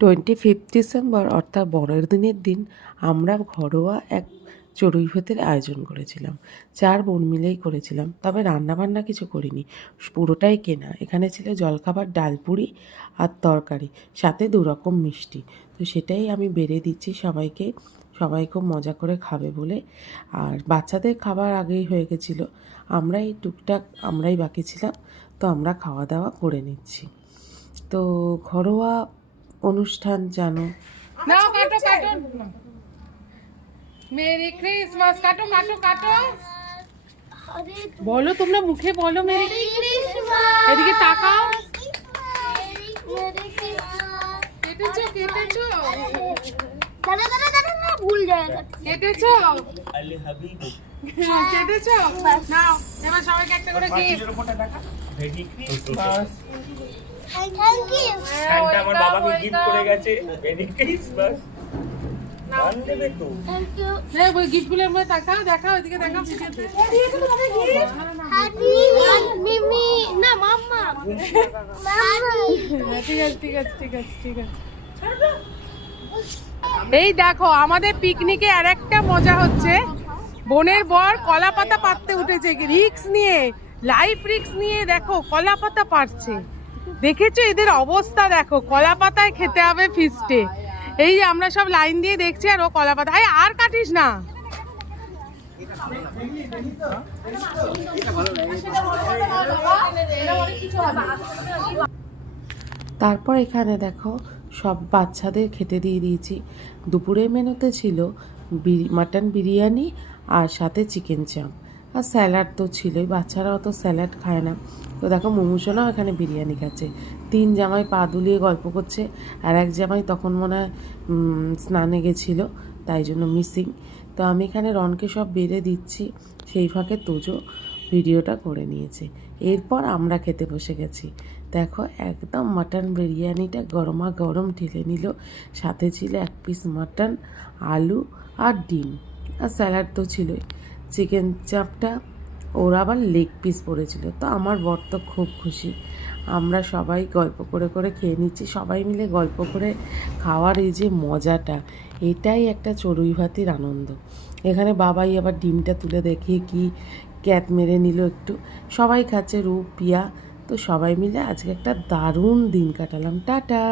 25 December অর্থাৎ বড়ের দিনের দিন আমরা ঘরোয়া এক চড়ুই ভাতের আয়োজন করেছিলাম। 4 বোন মিলেই করেছিলাম, তবে রান্নাবান্না কিছু করিনি, পুরোটাই কেনা। এখানে ছিল জলখাবার, ডাল পুরি আর তরকারি, সাথে 2 রকম মিষ্টি। তো সেটাই আমি বেড়ে দিচ্ছি সবাইকে, সবাই খুব মজা করে খাবে বলে। আর বাচ্চাদের খাবার আগেই হয়ে গেছিলো, আমরাই টুকটাক আমরাই বাকি ছিলাম, তো আমরা খাওয়া দাওয়া করে নিচ্ছি। তো ঘরোয়া অনুষ্ঠান জানো। নাও কাটো কাটো, মেরি ক্রিসমাস। কাটো কাটো কাটো, বলো তোমরা মুখে বলো মেরি ক্রিসমাস। এদিকে তাকাও। কেটেছো কেটেছো দাদা দাদা দাদা না ভুল জায়গা কেটেছো কেটেছো। নাও এবার সবাইকে একটা করে gift. Merry Christmas. Thank you Santa আমার বাবাকে গিফট করে গেছে। Merry Christmas. নাম দেবে তো। থ্যাংক ইউ এই ওই গিফটগুলোর মধ্যে তাকাও, দেখাও এদিকে, দেখাও ভিডিওতে। হ্যাপি মিমি না মাম্মা ঠিক আছে ঠিক আছে ঠিক আছে ঠিক আছে। এই দেখো আমাদের পিকনিকে আরেকটা মজা হচ্ছে। বোনের বর কলা পাতা পাততে উঠেছে, রিক্স নিয়ে, লাইফ রিক্স নিয়ে। দেখো কলা পাতা পারছে, দেখেছো এদের অবস্থা? দেখো কলা পাতায় খেতে হবে ফিস্টে। এই যে আমরা সব লাইন দিয়ে দেখছি আর ও কলা পাতা। আর কাটিস না। তারপর এখানে দেখো সব বাচ্চাদের খেতে দিয়ে দিয়েছি। দুপুরের মেনুতে ছিল মাটন বিরিয়ানি আর সাথে চিকেন চাপ, আর স্যালাড তো ছিলই, বাচ্চারা অত স্যালাড খায় না। তো দেখো মুমুসোনাও এখানে বিরিয়ানি খাচ্ছে। 3 জামাই পা দুলিয়ে গল্প করছে, আর এক জামাই তখন মনে হয় স্নানে গেছিলো, তাই জন্য মিসিং। তো আমি এখানে রনকে সব বেড়ে দিচ্ছি, সেই ফাঁকে তোজো ভিডিওটা করে নিয়েছে। এরপর আমরা খেতে বসে গেছি। দেখো একদম মাটন বিরিয়ানিটা গরমা গরম ঢেলে নিল, সাথে ছিল 1 পিস মাটন, আলু আর ডিম, আর স্যালাড তো ছিলই। চিকেন চাপটা ওর আবার লেগ পিস পড়েছিল। তো আমার বর তো খুব খুশি। আমরা সবাই গল্প করে করে খেয়ে নিচ্ছি, সবাই মিলে গল্প করে খাওয়ার এই যে মজাটা, এটাই একটা চড়ুই ভাতির আনন্দ। এখানে বাবাই আবার ডিমটা তুলে দেখিয়ে কি ক্যাট মেরে নিল একটু। সবাই খাচ্ছে, রূপ, পিয়া। তো সবাই মিলে আজকে একটা দারুণ দিন কাটালাম। টাটা।